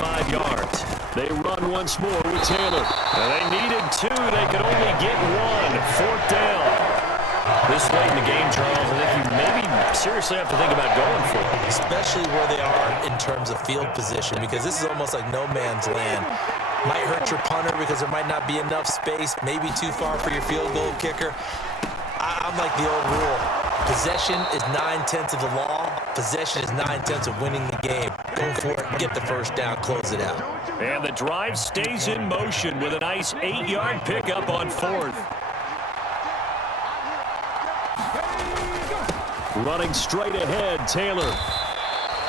25 yards. They run once more with Taylor. They needed 2. They could only get 1. 4th down. This late in the game, Charles, I think you maybe seriously have to think about going for it. Especially where they are in terms of field position, because this is almost like no man's land. Might hurt your punter because there might not be enough space, maybe too far for your field goal kicker. I'm like the old rule. Possession is 9/10 of the law. Possession is 9/10 of winning the game. Go for it. Get the first down. Close it out. And the drive stays in motion with a nice 8-yard pickup on 4th. Running straight ahead, Taylor.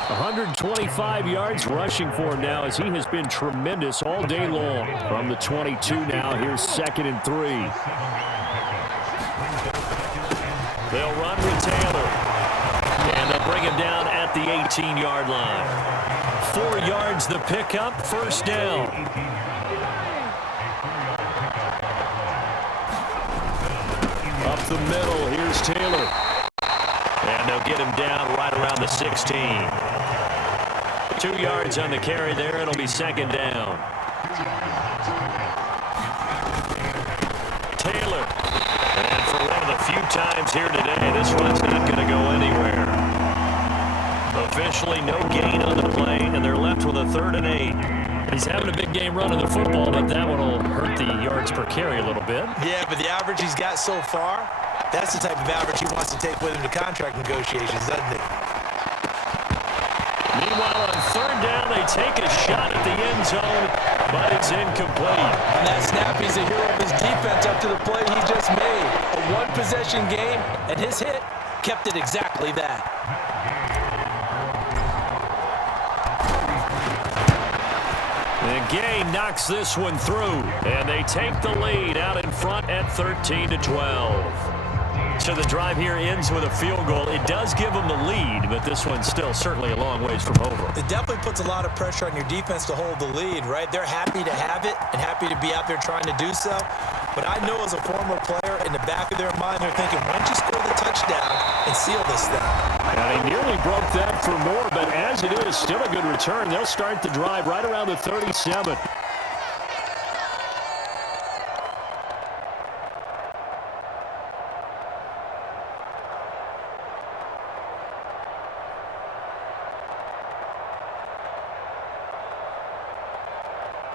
125 yards rushing for him now as he has been tremendous all day long. From the 22 now, here's 2nd and 3. They'll run with Taylor. And they'll bring him down at the 18-yard line. 4 yards the pickup, 1st down. Up the middle, here's Taylor. And they'll get him down right around the 16. 2 yards on the carry there. It'll be 2nd down. Taylor. And for one of the few times here today, this one's not going to go anywhere. Officially no gain on the play, and they're left with a 3rd and 8. He's having a big game running the football, but that one will hurt the yards per carry a little bit. Yeah, but the average he's got so far, that's the type of average he wants to take with him to contract negotiations, doesn't he? Meanwhile, on 3rd down, they take a shot at the end zone, but it's incomplete. On that snap, he's a hero of his defense up to the play he just made. A one-possession game, and his hit kept it exactly that. And Gay knocks this one through, and they take the lead out in front at 13-12. So the drive here ends with a field goal. It does give them the lead, but this one's still certainly a long ways from over. It definitely puts a lot of pressure on your defense to hold the lead, right? They're happy to have it and happy to be out there trying to do so. But I know as a former player, in the back of their mind, they're thinking, why don't you score the touchdown and seal this thing? And they nearly broke that for more, but as it is, still a good return. They'll start the drive right around the 37.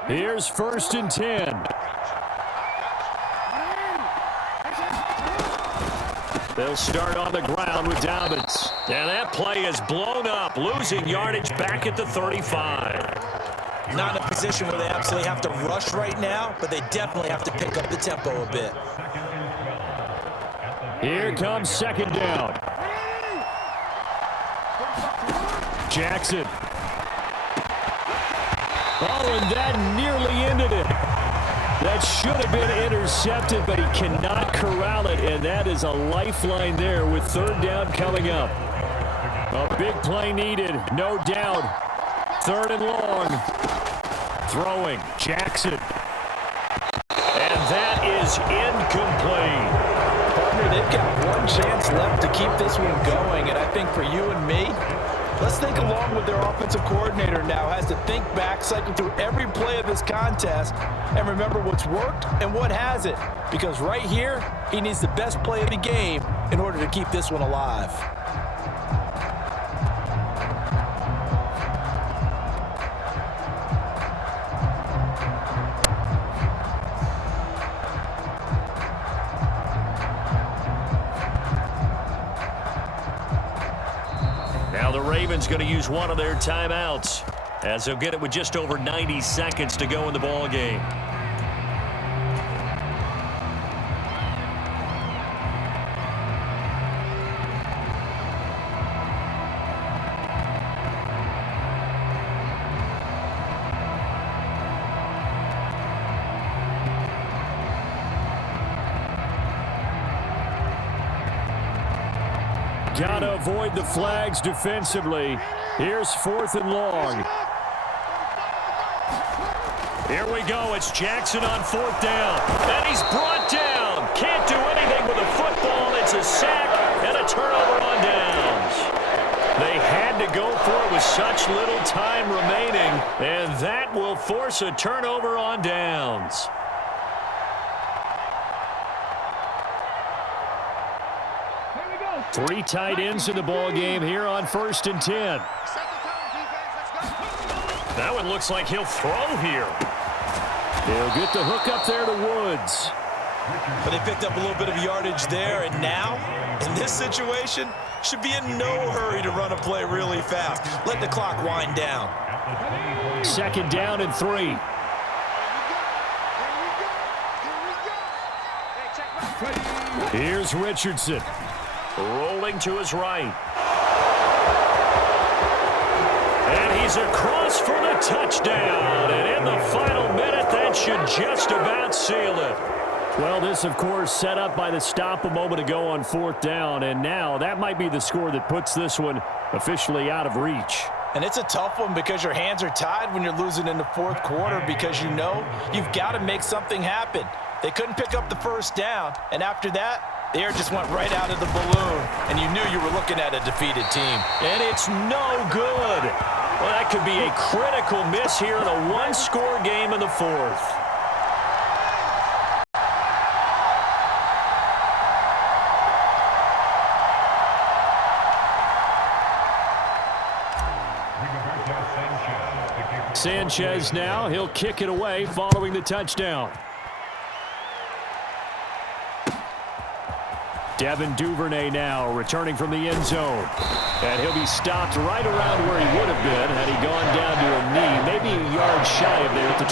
Here's 1st and 10. They'll start on the ground with Dobbins. And that play is blown up, losing yardage back at the 35. Not in a position where they absolutely have to rush right now, but they definitely have to pick up the tempo a bit. Here comes 2nd down. Jackson. Oh, and that nearly ended it. That should have been intercepted, but he cannot corral it, and that is a lifeline there with 3rd down coming up. A big play needed, no doubt. 3rd and long. Throwing, Jackson. And that is incomplete. Partner, they've got one chance left to keep this one going, and I think for you and me, let's think along with their offensive coordinator now. Has to think back, cycle through every play of this contest, and remember what's worked and what hasn't. Because right here, he needs the best play of the game in order to keep this one alive. Now the Ravens going to use one of their timeouts as they'll get it with just over 90 seconds to go in the ball game. Got to avoid the flags defensively. Here's 4th and long. Here we go. It's Jackson on 4th down. And he's brought down. Can't do anything with the football. It's a sack and a turnover on downs. They had had to go for it with such little time remaining, and that will force a turnover on downs. Three tight ends in the ball game here on 1st and 10. That one looks like he'll throw here. He'll get the hook up there to Woods. But they picked up a little bit of yardage there, and now, in this situation, should be in no hurry to run a play really fast. Let the clock wind down. 2nd down and 3. Here's Richardson. Rolling to his right. And he's across for the touchdown. And in the final minute, that should just about seal it. Well, this, of course, set up by the stop a moment ago on 4th down. And now that might be the score that puts this one officially out of reach. And it's a tough one because your hands are tied when you're losing in the 4th quarter because you know you've got to make something happen. They couldn't pick up the 1st down. And after that, the air just went right out of the balloon, and you knew you were looking at a defeated team. And it's no good. Well, that could be a critical miss here in a one-score game in the 4th. Sanchez now, he'll kick it away following the touchdown. Devin Duvernay now returning from the end zone. And he'll be stopped right around where he would have been had he gone down to a knee, maybe a yard shy of there at the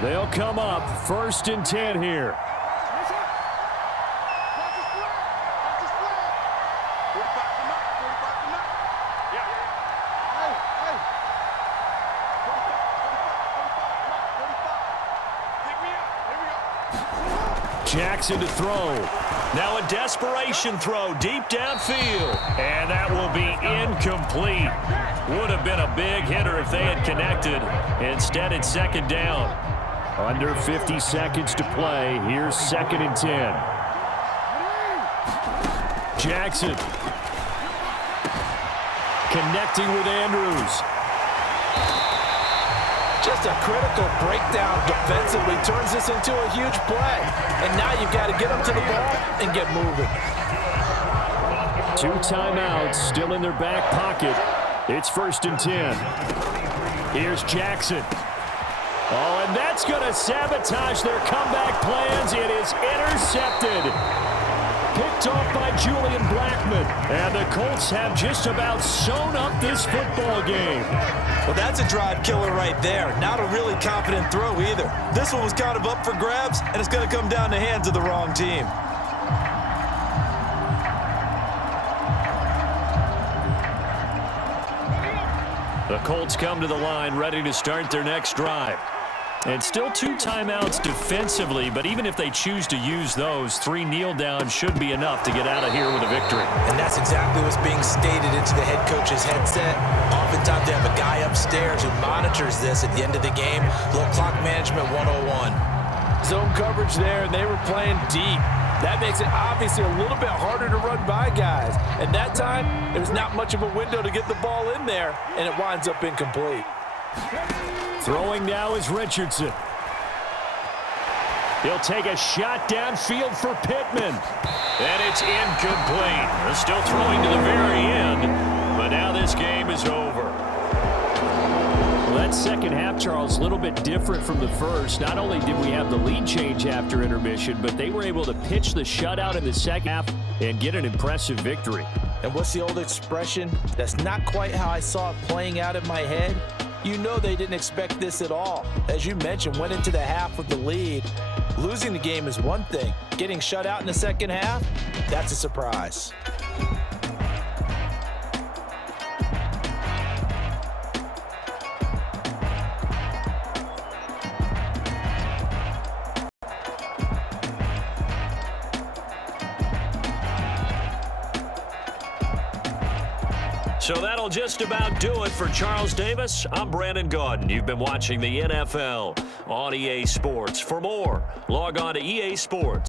24. They'll come up 1st and 10 here. Jackson to throw. Now a desperation throw deep downfield. And that will be incomplete. Would have been a big hitter if they had connected. Instead, it's 2nd down. Under 50 seconds to play. Here's 2nd and 10. Jackson. Connecting with Andrews. Just a critical breakdown defensively turns this into a huge play. And now you've got to get them to the ball and get moving. 2 timeouts still in their back pocket. It's 1st and 10. Here's Jackson. Oh, and that's going to sabotage their comeback plans. It is intercepted. Picked off by Julian Blackmon. And the Colts have just about sewn up this football game. Well, that's a drive killer right there. Not a really confident throw either. This one was kind of up for grabs, and it's going to come down the hands of the wrong team. The Colts come to the line ready to start their next drive. And still 2 timeouts defensively, but even if they choose to use those, 3 kneel downs should be enough to get out of here with a victory. And that's exactly what's being stated into the head coach's headset. Oftentimes they have a guy upstairs who monitors this at the end of the game. Little clock management 101. Zone coverage there, and they were playing deep. That makes it obviously a little bit harder to run by guys. And that time, there's not much of a window to get the ball in there, and it winds up incomplete. Throwing now is Richardson. He'll take a shot downfield for Pittman. And it's incomplete. They're still throwing to the very end, but now this game is over. Well, that second half, Charles, a little bit different from the first. Not only did we have the lead change after intermission, but they were able to pitch the shutout in the second half and get an impressive victory. And what's the old expression? That's not quite how I saw it playing out in my head. You know they didn't expect this at all. As you mentioned, went into the half with the lead. Losing the game is one thing. Getting shut out in the second half, that's a surprise. So that'll just about do it for Charles Davis. I'm Brandon Gaudin. You've been watching the NFL on EA Sports. For more, log on to EA Sports.